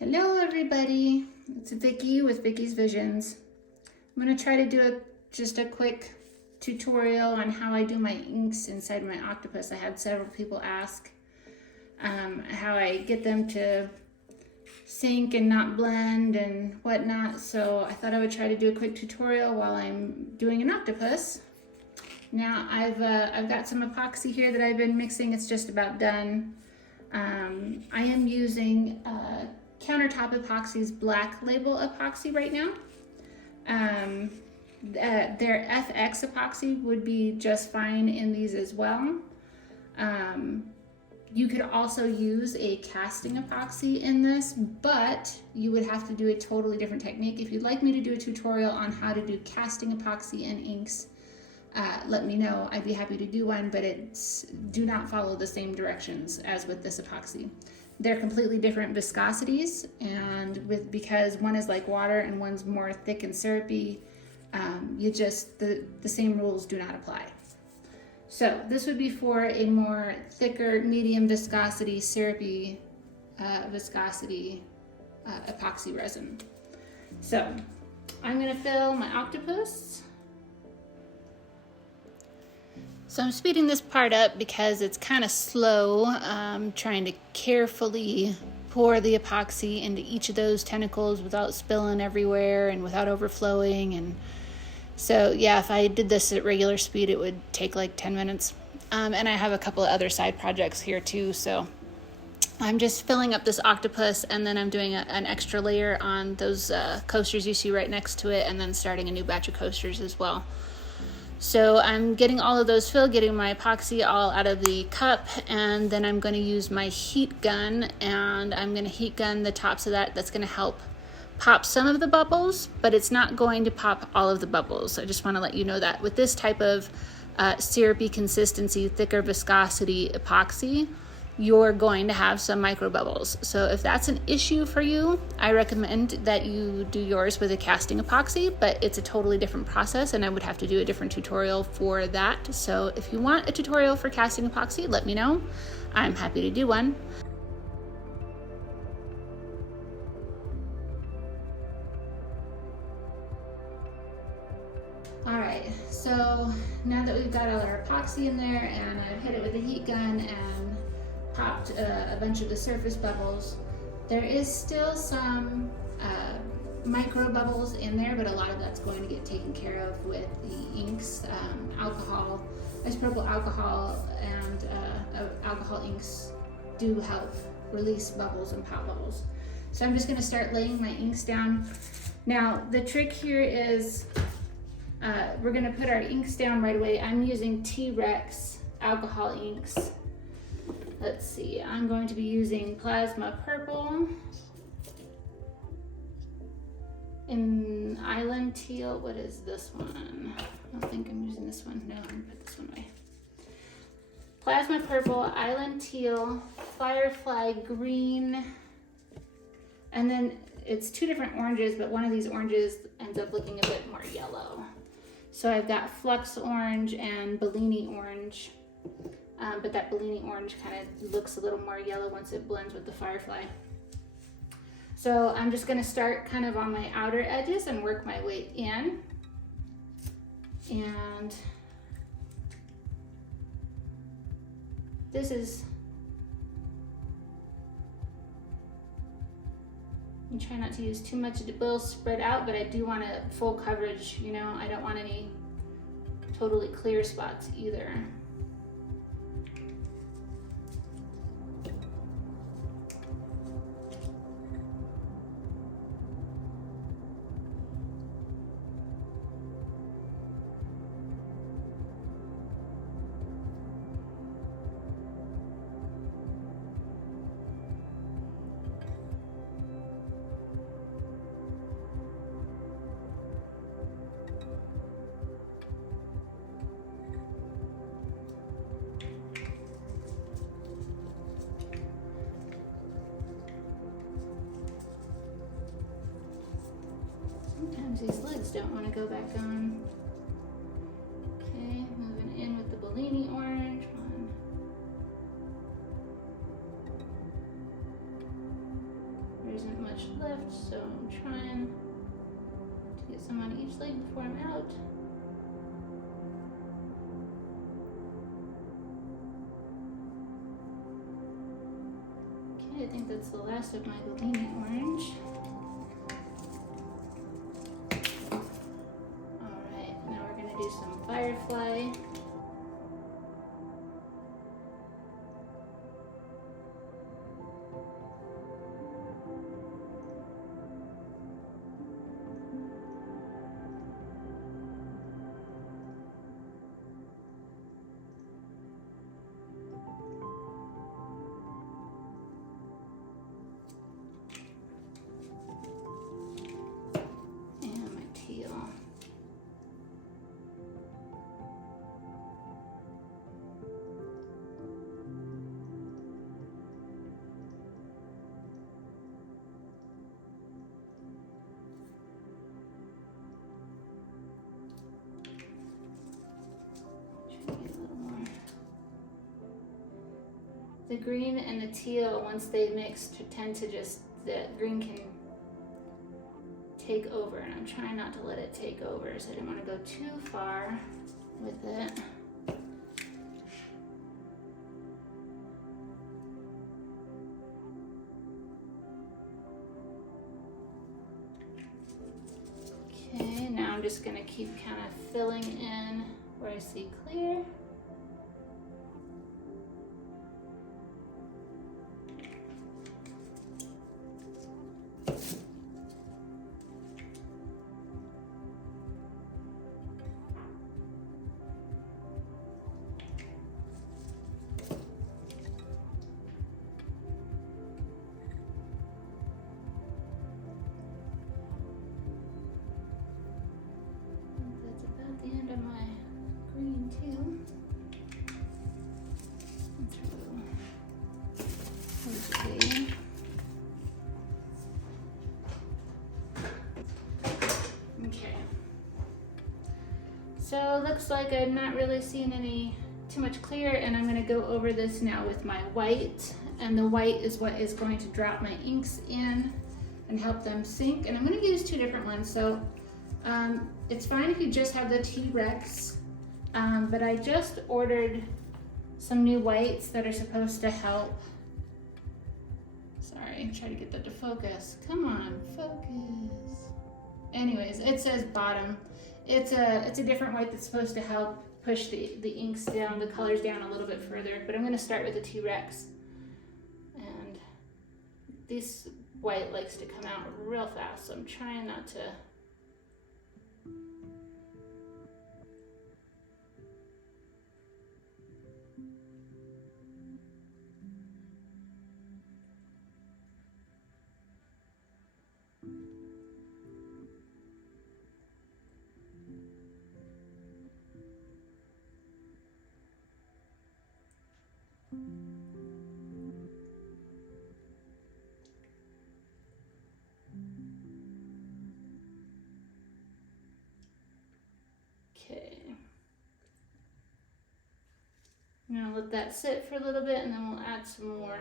Hello everybody, it's Vicky with Vicky's Visions. I'm going to try to do just a quick tutorial on how I do my inks inside my octopus. I had several people ask how I get them to sink and not blend and whatnot, so I thought I would try to do a quick tutorial while I'm doing an octopus. Now I've got some epoxy here that I've been mixing. It's just about done. I am using Countertop Epoxy's Black Label epoxy right now. Their FX epoxy would be just fine in these as well. You could also use a casting epoxy in this, but you would have to do a totally different technique. If you'd like me to do a tutorial on how to do casting epoxy and inks, let me know. I'd be happy to do one, but do not follow the same directions as with this epoxy. They're completely different viscosities, and because one is like water and one's more thick and syrupy, the same rules do not apply. So this would be for a more thicker, medium viscosity, syrupy viscosity epoxy resin. So I'm gonna fill my octopus. So I'm speeding this part up because it's kind of slow, trying to carefully pour the epoxy into each of those tentacles without spilling everywhere and without overflowing. And so yeah, if I did this at regular speed, it would take like 10 minutes. And I have a couple of other side projects here too. So I'm just filling up this octopus, and then I'm doing an extra layer on those coasters you see right next to it, and then starting a new batch of coasters as well. So I'm getting all of those filled, getting my epoxy all out of the cup, and then I'm going to use my heat gun, and I'm going to heat gun the tops of that. That's going to help pop some of the bubbles, but it's not going to pop all of the bubbles. I just want to let you know that with this type of syrupy consistency, thicker viscosity epoxy, you're going to have some micro bubbles. So if that's an issue for you, I recommend that you do yours with a casting epoxy, but it's a totally different process, and I would have to do a different tutorial for that. So if you want a tutorial for casting epoxy, let me know. I'm happy to do one. All right, so now that we've got all our epoxy in there, and I've hit it with a heat gun and popped a bunch of the surface bubbles, there is still some micro bubbles in there, but a lot of that's going to get taken care of with the inks. Alcohol, isopropyl alcohol, and alcohol inks do help release bubbles and pop bubbles. So I'm just going to start laying my inks down. Now the trick here is we're going to put our inks down right away. I'm using T-Rex alcohol inks. Let's see, I'm going to be using Plasma Purple in Island Teal. What is this one? I don't think I'm using this one. No, I'm gonna put this one away. Plasma Purple, Island Teal, Firefly Green, and then it's two different oranges, but one of these oranges ends up looking a bit more yellow. So I've got Flux Orange and Bellini Orange. But that Bellini orange kind of looks a little more yellow once it blends with the Firefly. So I'm just going to start kind of on my outer edges and work my way in. And this is, you try not to use too much of the bill spread out, but I do want a full coverage, you know, I don't want any totally clear spots either. Sometimes these lids don't want to go back on. Okay, moving in with the Bellini orange one. isn't much left, so I'm trying to get some on each leg before I'm out. Okay, I think that's the last of my Bellini orange. Alright, now we're going to do some firefly. The green and the teal, once they mix, tend to just, the green can take over, and I'm trying not to let it take over, so I didn't want to go too far with it. Okay, now I'm just going to keep kind of filling in where I see clear. So looks like I'm not really seeing too much clear, and I'm going to go over this now with my white, and the white is what is going to drop my inks in and help them sink. And I'm going to use two different ones, so it's fine if you just have the T-Rex, but I just ordered some new whites that are supposed to help. Sorry, try to get that to focus. Come on, focus. Anyways, it says bottom. It's a different white that's supposed to help push the inks down, the colors down a little bit further, but I'm going to start with the T-Rex. And this white likes to come out real fast, so I'm trying not to. Okay. I'm gonna let that sit for a little bit, and then we'll add some more.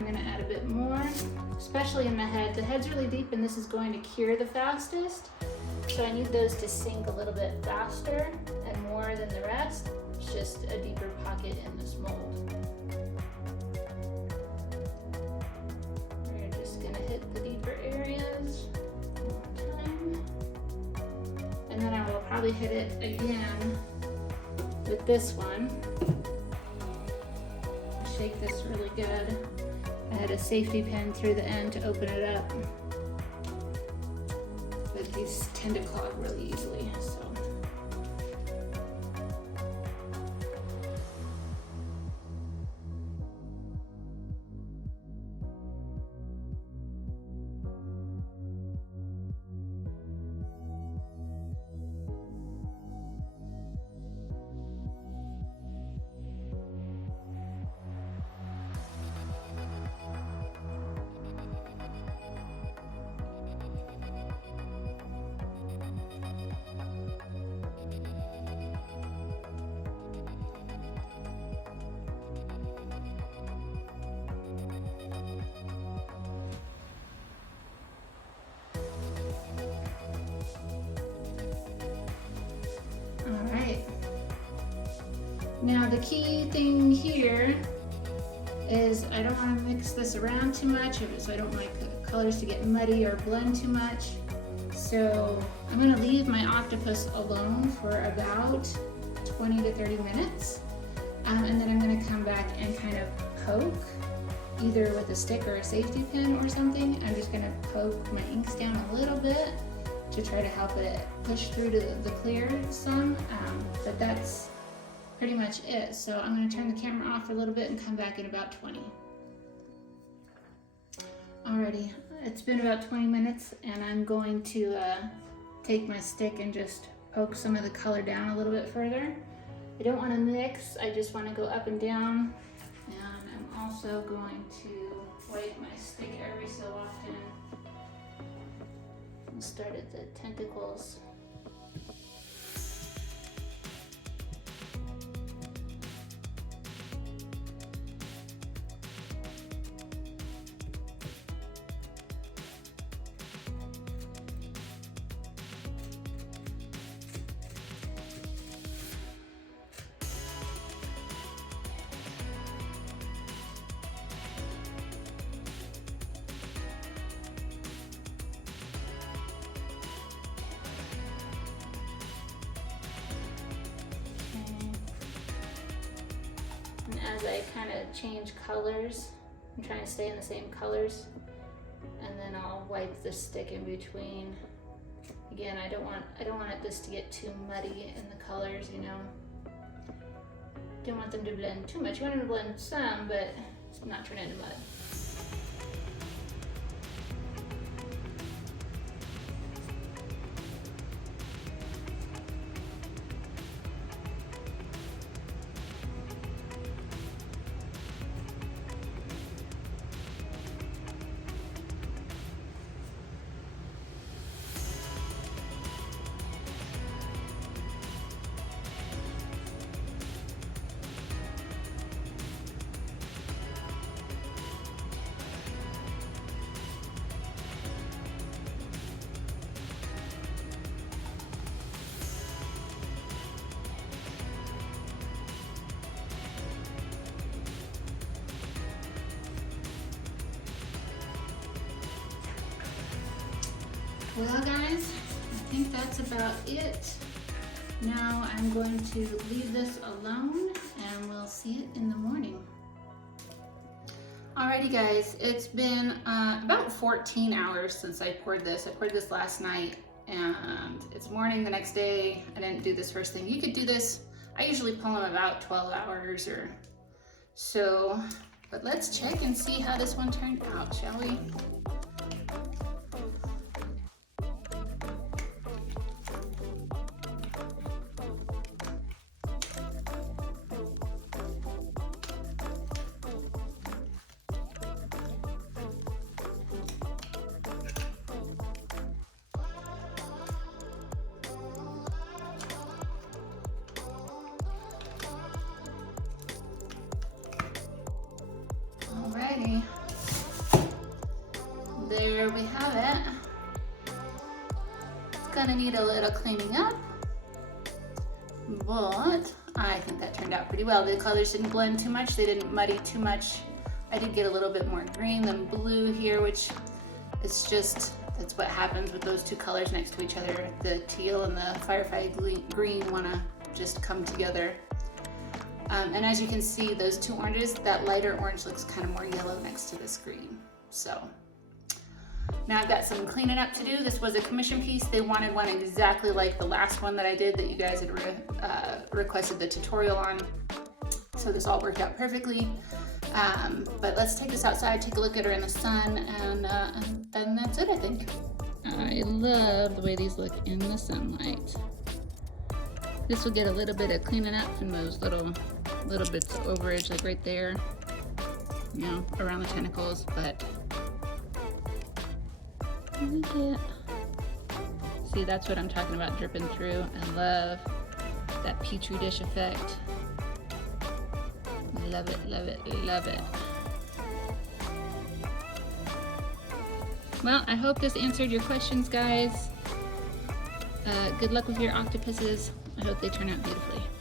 I'm gonna add a bit more, especially in the head. The head's really deep, and this is going to cure the fastest. So I need those to sink a little bit faster and more than the rest. It's just a deeper pocket in this mold. We're just gonna hit the deeper areas one more time. And then I will probably hit it again with this one. Shake this really good. I had a safety pin through the end to open it up, but these tend to clog really easily, so. All right. Now the key thing here is I don't want to mix this around too much, so I don't want my colors to get muddy or blend too much. So I'm going to leave my octopus alone for about 20 to 30 minutes. And then I'm going to come back and kind of poke, either with a stick or a safety pin or something. I'm just going to poke my inks down a little bit to try to help it push through to the clear some, but that's pretty much it. So I'm going to turn the camera off for a little bit and come back in about 20. Alrighty, it's been about 20 minutes and I'm going to take my stick and just poke some of the color down a little bit further. I don't want to mix, I just want to go up and down. And I'm also going to wipe my stick every so often. And start at the tentacles. And as I kind of change colors, I'm trying to stay in the same colors, and then I'll wipe the stick in between. Again, I don't want this to get too muddy in the colors, you know. Don't want them to blend too much. You want them to blend some, but not turn into mud. Well guys, I think that's about it. Now I'm going to leave this alone and we'll see it in the morning. Alrighty guys, it's been about 14 hours since I poured this. I poured this last night and it's morning the next day. I didn't do this first thing. You could do this, I usually pull them about 12 hours or so, but let's check and see how this one turned out, shall we? Alrighty, there we have it. It's gonna need a little cleaning up, but I think that turned out pretty well. The colors didn't blend too much, they didn't muddy too much. I did get a little bit more green than blue here, which it's just, that's what happens with those two colors next to each other. The teal and the firefly green wanna just come together. And as you can see, those two oranges, that lighter orange looks kind of more yellow next to this green. So now I've got some cleaning up to do. This was a commission piece. They wanted one exactly like the last one that I did that you guys had requested the tutorial on. So this all worked out perfectly. But let's take this outside, take a look at her in the sun, and then that's it, I think. I love the way these look in the sunlight. This will get a little bit of cleaning up from those little bits of overage, like right there, you know, around the tentacles, but look at, see, that's what I'm talking about dripping through. I love that petri dish effect. Love it, love it, love it. Well, I hope this answered your questions, guys. Good luck with your octopuses. I hope they turn out beautifully.